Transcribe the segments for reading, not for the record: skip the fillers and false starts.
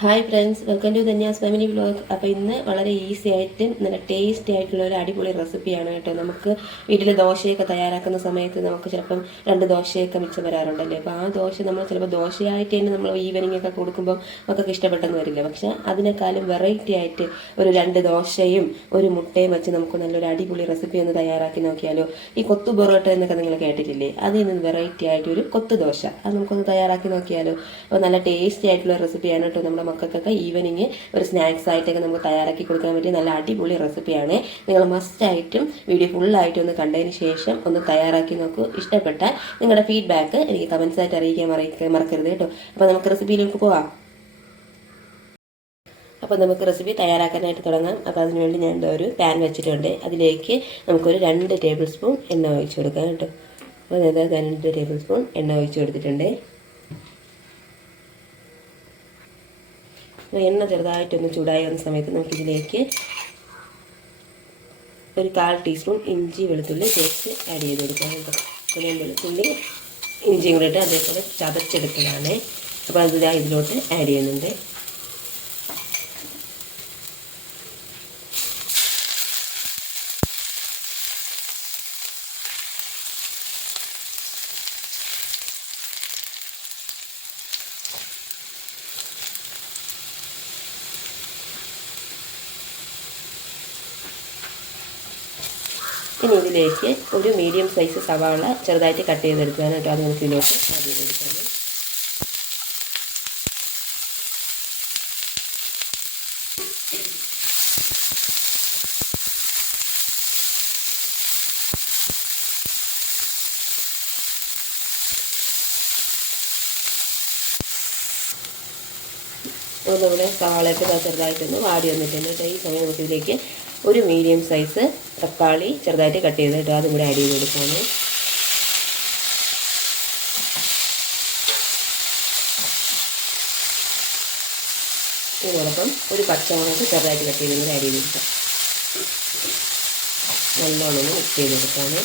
Hi friends, welcome to Dhanya's family vlog. അപ്പോൾ ഇന്ന് വളരെ ഈസി ആയിട്ടും നല്ല ടേസ്റ്റി ആയിട്ടുള്ള ഒരു അടിപൊളി റെസിപ്പിയാണ് കേട്ടോ. നമുക്ക് വീട്ടിൽ ദോശയൊക്കെ തയ്യാറാക്കുന്ന സമയത്ത് നമുക്ക് ചിലപ്പം 2 ദോശയൊക്കെ മിച്ചം വരാറുണ്ടല്ലേ. അപ്പോൾ ആ ദോശ നമ്മൾ ചിലപ്പോൾ ദോശയായിട്ട് തന്നെ നമ്മൾ ഈവനിങ് ഒക്കെ കൊടുക്കുമ്പോൾ നമുക്കൊക്കെ ഇഷ്ടപ്പെട്ടെന്ന് വരില്ല. പക്ഷേ അതിനേക്കാളും വെറൈറ്റി ആയിട്ട് ഒരു 2 ദോശയും ഒരു മുട്ടയും വെച്ച് നമുക്ക് നല്ലൊരു അടിപൊളി റെസിപ്പി ഒന്ന് തയ്യാറാക്കി നോക്കിയാലോ. ഈ കൊത്തു പൊറോട്ട എന്നൊക്കെ നിങ്ങൾ കേട്ടിട്ടില്ലേ, അതിൽ നിന്ന് വെറൈറ്റി ആയിട്ട് ഒരു കൊത്തു ദോശ അത് നമുക്കൊന്ന് തയ്യാറാക്കി നോക്കിയാലോ. അപ്പോൾ നല്ല ടേസ്റ്റി ആയിട്ടുള്ള റെസിപ്പിയാണ് കേട്ടോ. നമ്മുടെ മക്കൾക്കൊക്കെ ഈവനിങ് ഒരു സ്നാക്സ് ആയിട്ടൊക്കെ നമുക്ക് തയ്യാറാക്കി കൊടുക്കാൻ പറ്റിയ നല്ല അടിപൊളി റെസിപ്പിയാണ്. നിങ്ങൾ മസ്റ്റായിട്ടും വീഡിയോ ഫുള്ളായിട്ട് ഒന്ന് കണ്ടതിന് ശേഷം ഒന്ന് തയ്യാറാക്കി നോക്കൂ. ഇഷ്ടപ്പെട്ടാൽ നിങ്ങളുടെ ഫീഡ്ബാക്ക് എനിക്ക് കമൻസ് ആയിട്ട് അറിയിക്കാൻ മറക്കരുത് കേട്ടോ. അപ്പോൾ നമുക്ക് റെസിപ്പിയിലേക്ക് പോവാം. അപ്പോൾ നമുക്ക് റെസിപ്പി തയ്യാറാക്കാനായിട്ട് തുടങ്ങാം. അപ്പോൾ അതിനുവേണ്ടി ഞാൻ ഒരു പാൻ വെച്ചിട്ടുണ്ട്. അതിലേക്ക് നമുക്കൊരു 2 ടേബിൾ സ്പൂൺ എണ്ണ ഒഴിച്ച് കൊടുക്കാം കേട്ടോ. അപ്പോൾ അതായത് 2 ടേബിൾ സ്പൂൺ എണ്ണ ഒഴിച്ച് കൊടുത്തിട്ടുണ്ട്. എണ്ണ ചെറുതായിട്ടൊന്ന് ചൂടായി വന്ന സമയത്ത് നമുക്കിതിലേക്ക് ഒരു 1/4 ടീസ്പൂൺ ഇഞ്ചി വെളുത്തുള്ളി പേസ്റ്റ് ആഡ് ചെയ്ത് കൊടുക്കാം കേട്ടോ. അപ്പോൾ ഞാൻ വെളുത്തുള്ളി ഇഞ്ചിയും കൂടെ ഇട്ട് അതേപോലെ ചതച്ചെടുക്കലാണ്. അപ്പോൾ അത് ഇതിലോട്ട് ആഡ് ചെയ്യുന്നുണ്ട്. ഇനി ഇതിലേക്ക് ഒരു മീഡിയം സൈസ് സവാള ചെറുതായിട്ട് കട്ട് ചെയ്തെടുക്കുകയാണ് കേട്ടോ. അത് നമുക്ക് ഇതിലോട്ട് ആഡ് ചെയ്തെടുക്കാം. നമ്മുടെ സവാളയൊക്കെ ചെറുതായിട്ടൊന്ന് വാടി വന്നിട്ടുണ്ട് കേട്ടോ. ഈ സമയം നമുക്കിതിലേക്ക് ഒരു മീഡിയം സൈസ് തക്കാളി ചെറുതായിട്ട് കട്ട് ചെയ്ത് കേട്ടോ അതും കൂടെ ആഡ് ചെയ്ത് കൊടുക്കാണ്. ഇതിനോടൊപ്പം ഒരു പച്ചമുളക് ചെറുതായിട്ട് കട്ട് ചെയ്ത് കൂടെ ആഡ് ചെയ്ത് കൊടുക്കാം. നല്ലോണം ഒന്ന് മിക്സ് ചെയ്ത് കൊടുക്കാണ്.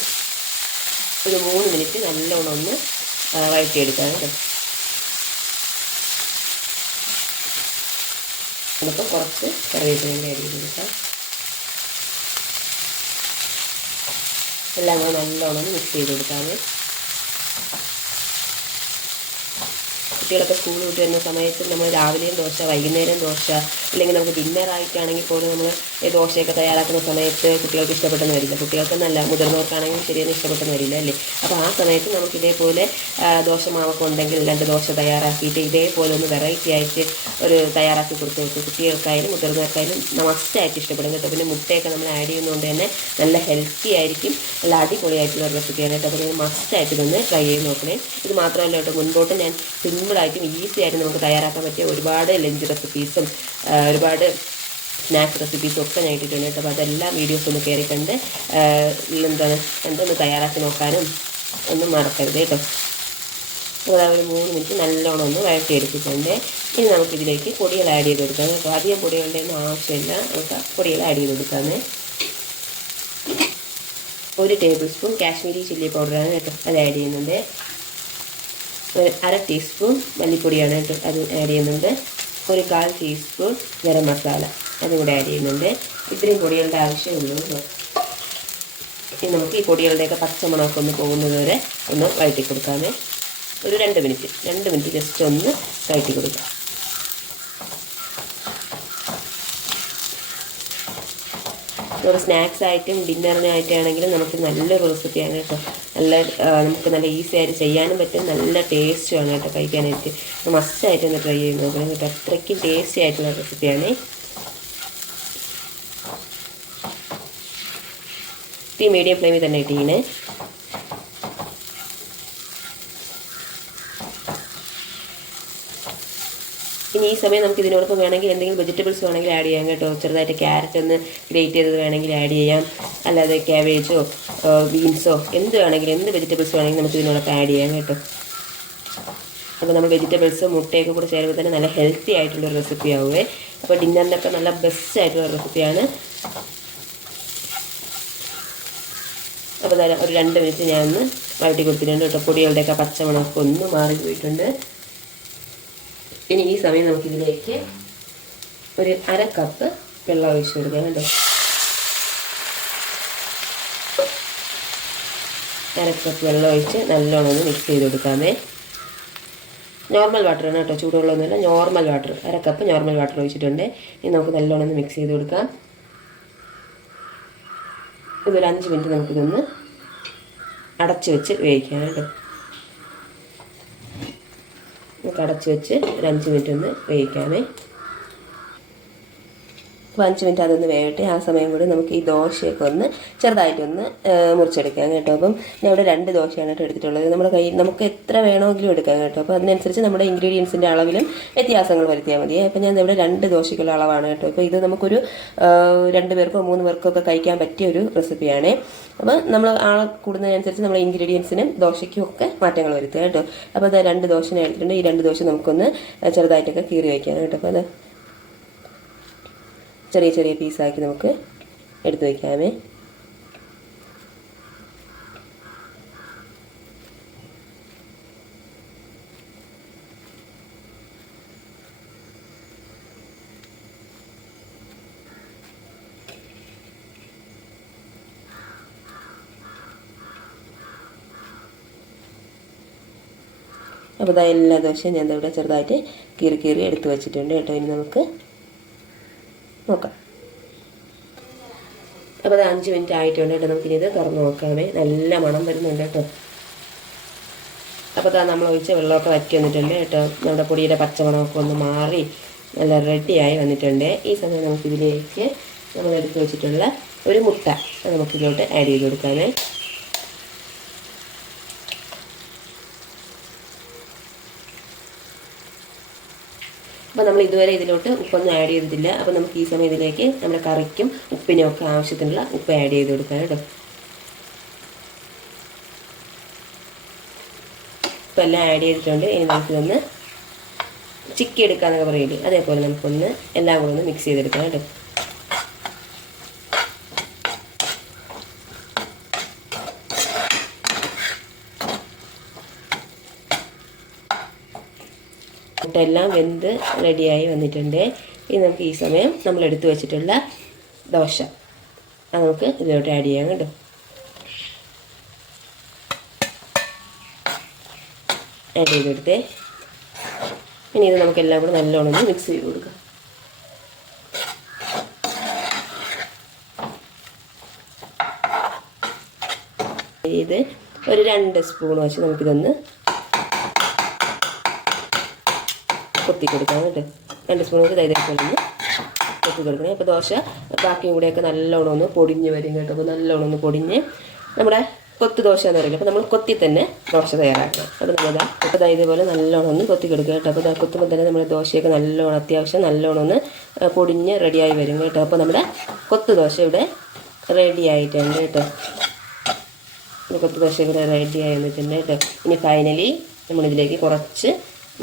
ഒരു 3 മിനിറ്റ് നല്ലോണം ഒന്ന് വഴറ്റിയെടുക്കാം കേട്ടോ. അതിനൊപ്പം കുറച്ച് കറിവേപ്പില ആഡ് ചെയ്ത് കൊടുക്കാം. എല്ലാം കൂടെ നല്ലോണം മിക്സ് ചെയ്ത് കൊടുക്കാം. കുട്ടികളൊക്കെ സ്കൂൾ വിട്ട് വരുന്ന സമയത്ത് നമ്മൾ രാവിലെയും ദോശ, വൈകുന്നേരം ദോശ, അല്ലെങ്കിൽ നമുക്ക് ഡിന്നറായിട്ടാണെങ്കിൽ പോലും നമ്മൾ ദോശയൊക്കെ തയ്യാറാക്കുന്ന സമയത്ത് കുട്ടികൾക്ക് ഇഷ്ടപ്പെട്ടെന്ന് വരില്ല. കുട്ടികൾക്കെന്നല്ല, മുതിർന്നവർക്കാണെങ്കിൽ ശരിയെന്ന് ഇഷ്ടപ്പെട്ടെന്ന് വരില്ല അല്ലേ. അപ്പോൾ ആ സമയത്ത് നമുക്ക് ഇതേപോലെ ദോശ മാവൊക്കെ ഉണ്ടെങ്കിൽ 2 ദോശ തയ്യാറാക്കിയിട്ട് ഇതേപോലെ ഒന്ന് വെറൈറ്റി ആയിട്ട് ഒരു തയ്യാറാക്കി കൊടുത്ത് വെക്കും. കുട്ടികൾക്കായാലും മുതിർന്നവർക്കായാലും മസ്റ്റായിട്ട് ഇഷ്ടപ്പെടും കേട്ടോ. പിന്നെ മുട്ടയൊക്കെ നമ്മൾ ആഡ് ചെയ്യുന്നതുകൊണ്ട് തന്നെ നല്ല ഹെൽത്തി ആയിരിക്കും. നല്ല അടിപൊളിയായിട്ടുള്ള ഒരു റെസിപ്പിയാണ് കേട്ടോ. അപ്പോൾ നിങ്ങൾ മസ്റ്റായിട്ട് ഇതൊന്ന് ട്രൈ ചെയ്ത് നോക്കണേ. ഇത് മാത്രമല്ല കേട്ടോ, മുൻപോട്ട് ഞാൻ സിമ്പിളായിട്ടും ഈസി ആയിട്ട് നമുക്ക് തയ്യാറാക്കാൻ പറ്റിയ ഒരുപാട് ലഞ്ച് റെസിപ്പീസും ഒരുപാട് സ്നാക്സ് റെസിപ്പീസും ഒക്കെ ഞാൻ ഇട്ടിട്ടുണ്ട് കേട്ടോ. അപ്പോൾ അതെല്ലാം വീഡിയോസ് ഒന്ന് കയറി കണ്ട് എന്തൊന്ന് തയ്യാറാക്കി നോക്കാനും ഒന്നും മറക്കരുത് കേട്ടോ. അപ്പോൾ ഒരു 3 മിനിറ്റ് നല്ലോണം ഒന്ന് വഴറ്റിയെടുത്തിട്ടുണ്ട്. ഇനി നമുക്കിതിലേക്ക് പൊടികൾ ആഡ് ചെയ്ത് കൊടുക്കാം കേട്ടോ. അധികം പൊടികളുടെ ഒന്നും ആവശ്യമില്ല, നമുക്ക് പൊടികൾ ആഡ് ചെയ്ത് കൊടുക്കാമെന്ന്. 1 ടേബിൾ സ്പൂൺ കാശ്മീരി ചില്ലി പൗഡറാണ് കേട്ടോ, അത് ആഡ് ചെയ്യുന്നുണ്ട്. 1/2 ടീസ്പൂൺ മല്ലിപ്പൊടിയാണ് കേട്ടോ, അത് ആഡ് ചെയ്യുന്നുണ്ട്. 1/4 ടീസ്പൂൺ ഗരം മസാല അതും കൂടെ ആഡ് ചെയ്യുന്നുണ്ട്. ഇത്രയും പൊടികളുടെ ആവശ്യമുള്ളൂ കേട്ടോ. ഇനി നമുക്ക് ഈ പൊടികളുടെയൊക്കെ പച്ചമണമൊക്കെ ഒന്ന് പോകുന്നത് വരെ ഒന്ന് വഴറ്റി കൊടുക്കാമേ. ഒരു 2 മിനിറ്റ് ജസ്റ്റ് ഒന്ന് വഴറ്റി കൊടുക്കാം. ഒരു സ്നാക്സ് ആയിട്ടും ഡിന്നറിനായിട്ടാണെങ്കിലും നമുക്ക് നല്ലൊരു റെസിപ്പിയാണ് കേട്ടോ. നമുക്ക് നല്ല ഈസി ആയിട്ട് ചെയ്യാനും പറ്റും, നല്ല ടേസ്റ്റുമാണ് കേട്ടോ കഴിക്കാനായിട്ട്. മസ്റ്റായിട്ട് ഒന്ന് ട്രൈ ചെയ്ത് നോക്കണം കേട്ടോ. അത്രയ്ക്കും ടേസ്റ്റി ആയിട്ടുള്ള റെസിപ്പിയാണ്. തീ മീഡിയം ഫ്ലെയിമിൽ തന്നെ ഇട്ടിങ്ങനെ. ഇനി ഈ സമയം നമുക്ക് ഇതിനോടൊപ്പം വേണമെങ്കിൽ എന്തെങ്കിലും വെജിറ്റബിൾസ് വേണമെങ്കിൽ ആഡ് ചെയ്യാം കേട്ടോ. ചെറുതായിട്ട് ക്യാരറ്റ് ഒന്ന് ഗ്രേറ്റ് ചെയ്തത് വേണമെങ്കിൽ ആഡ് ചെയ്യാം. അല്ലാതെ ക്യാബേജോ ബീൻസോ എന്ത് വേണമെങ്കിലും, എന്ത് വെജിറ്റബിൾസ് വേണമെങ്കിൽ നമുക്ക് ഇതിനോടൊപ്പം ആഡ് ചെയ്യാം കേട്ടോ. അപ്പോൾ നമ്മൾ വെജിറ്റബിൾസും മുട്ടയൊക്കെ കൂടെ ചേരുമ്പോൾ തന്നെ നല്ല ഹെൽത്തി ആയിട്ടുള്ളൊരു റെസിപ്പി ആവുമേ. അപ്പോൾ ഡിന്നറിനൊക്കെ നല്ല ബെസ്റ്റ് ആയിട്ടുള്ള റെസിപ്പിയാണ്. അപ്പോൾ ഒരു 2 മിനിറ്റ് ഞാനൊന്ന് വഴറ്റി കൊടുത്തിട്ടുണ്ട് കേട്ടോ. പൊടികളുടെയൊക്കെ പച്ചമണമൊക്കെ ഒന്ന് മാറി പോയിട്ടുണ്ട്. ഇനി ഈ സമയം നമുക്കിതിലേക്ക് ഒരു 1/2 കപ്പ് വെള്ളം ഒഴിച്ച് കൊടുക്കാം കേട്ടോ. 1/2 കപ്പ് വെള്ളം ഒഴിച്ച് നല്ലോണം ഒന്ന് മിക്സ് ചെയ്ത് കൊടുക്കാമേ. നോർമൽ വാട്ടറാണ് കേട്ടോ, ചൂടുവെള്ളമൊന്നുമില്ല, normal water. 1/2 cup normal water ഒഴിച്ചിട്ടുണ്ട്. ഇനി നമുക്ക് നല്ലോണം ഒന്ന് മിക്സ് ചെയ്ത് കൊടുക്കാം. ഇതൊരു 5 മിനിറ്റ് നമുക്കിതൊന്ന് അടച്ച് വെച്ച് വേവിക്കാം കേട്ടോ. നമുക്ക് അടച്ച് വെച്ച് ഒരു 5 മിനിറ്റ് ഒന്ന് വേവിക്കാമേ. അപ്പോൾ 5 മിനിറ്റ് അതൊന്ന് വേവട്ടെ. ആ സമയം കൂടി നമുക്ക് ഈ ദോശയൊക്കെ ഒന്ന് ചെറുതായിട്ടൊന്ന് മുറിച്ചെടുക്കാം കേട്ടോ. അപ്പം ഞാൻ ഇവിടെ 2 ദോശയാണ് കേട്ടോ എടുത്തിട്ടുള്ളത്. നമ്മുടെ കയ്യിൽ നമുക്ക് എത്ര വേണമെങ്കിലും എടുക്കാം കേട്ടോ. അപ്പോൾ അതിനനുസരിച്ച് നമ്മുടെ ഇൻഗ്രീഡിയൻസിൻ്റെ അളവിലും വ്യത്യാസങ്ങൾ വരുത്തിയാൽ മതി. അപ്പോൾ ഞാൻ ഇവിടെ 2 ദോശയ്ക്കുള്ള അളവാണ് കേട്ടോ. അപ്പോൾ ഇത് നമുക്കൊരു 2 പേർക്കോ 3 പേർക്കോ ഒക്കെ കഴിക്കാൻ പറ്റിയ ഒരു റെസിപ്പിയാണ്. അപ്പോൾ നമ്മൾ ആളെ കൂടുന്നതിനനുസരിച്ച് നമ്മുടെ ഇൻഗ്രീഡിയൻസിനും ദോശയ്ക്കും ഒക്കെ മാറ്റങ്ങൾ വരുത്തുക കേട്ടോ. അപ്പോൾ അത് 2 ദോശനെ എടുത്തിട്ടുണ്ട്. ഈ 2 ദോശ നമുക്കൊന്ന് ചെറുതായിട്ടൊക്കെ കീറി വയ്ക്കാം കേട്ടോ. അപ്പോൾ അത് ചെറിയ ചെറിയ പീസാക്കി നമുക്ക് എടുത്തു വയ്ക്കാമേ. അപ്പോൾ ഇതാ എല്ലാ ദോശയും ഞാൻ ഇവിടെ ചെറുതായിട്ട് കീറി എടുത്ത് വെച്ചിട്ടുണ്ട് കേട്ടോ. ഇനി നമുക്ക് നോക്കാം. അപ്പോൾ അത് 5 മിനിറ്റ് ആയിട്ടുണ്ട് കേട്ടോ. നമുക്കിനി ഇത് തുറന്ന് നോക്കാമേ. നല്ല മണം വരുന്നുണ്ട് കേട്ടോ. അപ്പോൾ അതാ നമ്മൾ ഒഴിച്ച വെള്ളമൊക്കെ വറ്റി വന്നിട്ടുണ്ട് കേട്ടോ. നമ്മുടെ പൊടിയുടെ പച്ചമണമൊക്കെ ഒന്ന് മാറി നല്ല റെഡിയായി വന്നിട്ടുണ്ട്. ഈ സമയം നമുക്കിതിലേക്ക് നമ്മൾ എടുത്ത് വെച്ചിട്ടുള്ള ഒരു മുട്ട നമുക്കിതിലോട്ട് ആഡ് ചെയ്ത് കൊടുക്കാമേ. അപ്പോൾ നമ്മൾ ഇതുവരെ ഇതിലോട്ട് ഉപ്പൊന്നും ആഡ് ചെയ്തിട്ടില്ല. അപ്പോൾ നമുക്ക് ഈ സമയം ഇതിലേക്ക് നമ്മുടെ കറിക്കും ഉപ്പിനും ഒക്കെ ആവശ്യത്തിനുള്ള ഉപ്പ് ആഡ് ചെയ്ത് കൊടുക്കാം കേട്ടോ. ഉപ്പ് എല്ലാം ആഡ് ചെയ്തിട്ടുണ്ട്. ഇനി നമുക്കിതൊന്ന് ചിക്കി എടുക്കാമെന്നൊക്കെ പറയില്ലേ, അതേപോലെ നമുക്കൊന്ന് എല്ലാം കൂടെ ഒന്ന് മിക്സ് ചെയ്തെടുക്കാം കേട്ടോ. മുട്ടയെല്ലാം വെന്ത് റെഡിയായി വന്നിട്ടുണ്ട്. ഇനി നമുക്ക് ഈ സമയം നമ്മൾ എടുത്തു വെച്ചിട്ടുള്ള ദോശ അത് നമുക്ക് ഇതിലോട്ട് ആഡ് ചെയ്യാം കേട്ടോ. ആഡ് ചെയ്തെടുത്തേ. ഇനി ഇത് നമുക്കെല്ലാം കൂടെ നല്ലോണം ഒന്ന് മിക്സ് ചെയ്ത് കൊടുക്കാം. ഇത് ഒരു 2 സ്പൂൺ വെച്ച് നമുക്കിതൊന്ന് കൊത്തി കൊടുക്കാം കേട്ടോ. 2 സ്പൂൺ വെച്ച് ഇതേപോലെ ഒന്ന് കൊത്തി കൊടുക്കണം. അപ്പോൾ ദോശ ബാക്കിയും കൂടെയൊക്കെ നല്ലോണം ഒന്ന് പൊടിഞ്ഞ് വരും കേട്ടോ. അപ്പോൾ നല്ലോണം ഒന്ന് പൊടിഞ്ഞ് നമ്മുടെ കൊത്തു ദോശ എന്ന് പറയില്ല, അപ്പോൾ നമ്മൾ കൊത്തി തന്നെ ദോശ തയ്യാറാക്കണം. അപ്പോൾ നമ്മളിതാ അപ്പോൾ ഇതേപോലെ നല്ലോണം ഒന്ന് കൊത്തി കൊടുക്കുക കേട്ടോ. അപ്പോൾ കൊത്തുമ്പോൾ തന്നെ നമ്മുടെ ദോശയൊക്കെ നല്ലോണം അത്യാവശ്യം നല്ലോണം ഒന്ന് പൊടിഞ്ഞ് റെഡിയായി വരും കേട്ടോ. അപ്പോൾ നമ്മുടെ കൊത്തു ദോശ ഇവിടെ റെഡി ആയിട്ടുണ്ട് കേട്ടോ. കൊത്തു ദോശ ഇവിടെ റെഡിയായി വന്നിട്ടുണ്ട് കേട്ടോ. ഇനി ഫൈനലി നമ്മളിതിലേക്ക് കുറച്ച്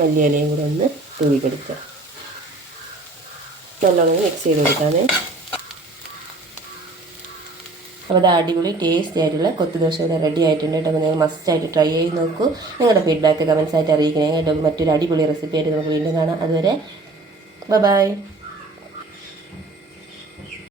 മല്ലിയിലയും കൂടെ ഒന്ന് തൂവി കൊടുക്കുക. നല്ലോണം മിക്സ് ചെയ്ത് കൊടുക്കാമേ. അപ്പോൾ അത് അടിപൊളി ടേസ്റ്റി ആയിട്ടുള്ള കൊത്തു ദോശ ഇവിടെ റെഡി ആയിട്ടുണ്ട് കേട്ടോ. അപ്പോൾ നിങ്ങൾ മസ്റ്റായിട്ട് ട്രൈ ചെയ്ത് നോക്കൂ. നിങ്ങളുടെ ഫീഡ്ബാക്ക് കമൻസ് ആയിട്ട് അറിയിക്കണേ കേട്ടോ. മറ്റൊരു അടിപൊളി റെസിപ്പി ആയിട്ട് നമുക്ക് വീണ്ടും കാണാം. അതുവരെ ബൈ.